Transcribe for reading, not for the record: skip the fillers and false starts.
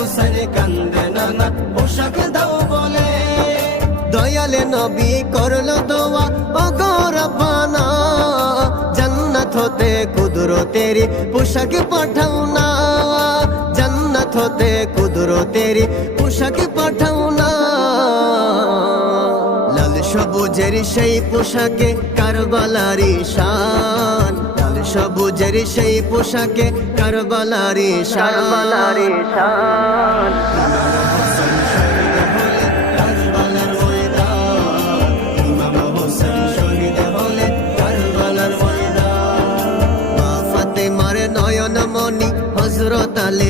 হুসাইন কান্দে নানা পোশাক দাও বলে। দয়ালে নবী করলো দোয়া ও গো রব্বানা, জান্নাত হতে কুদরতেরি পোশাক পাঠাও না, জান্নাত হতে কুদরতেরি পোশাক পাঠাও না। লাল সবুজের সেই পোশাকে কারবালারি শান, লাল সবুজের সেই পোশাকে কারবালারি শান। হযরত আলী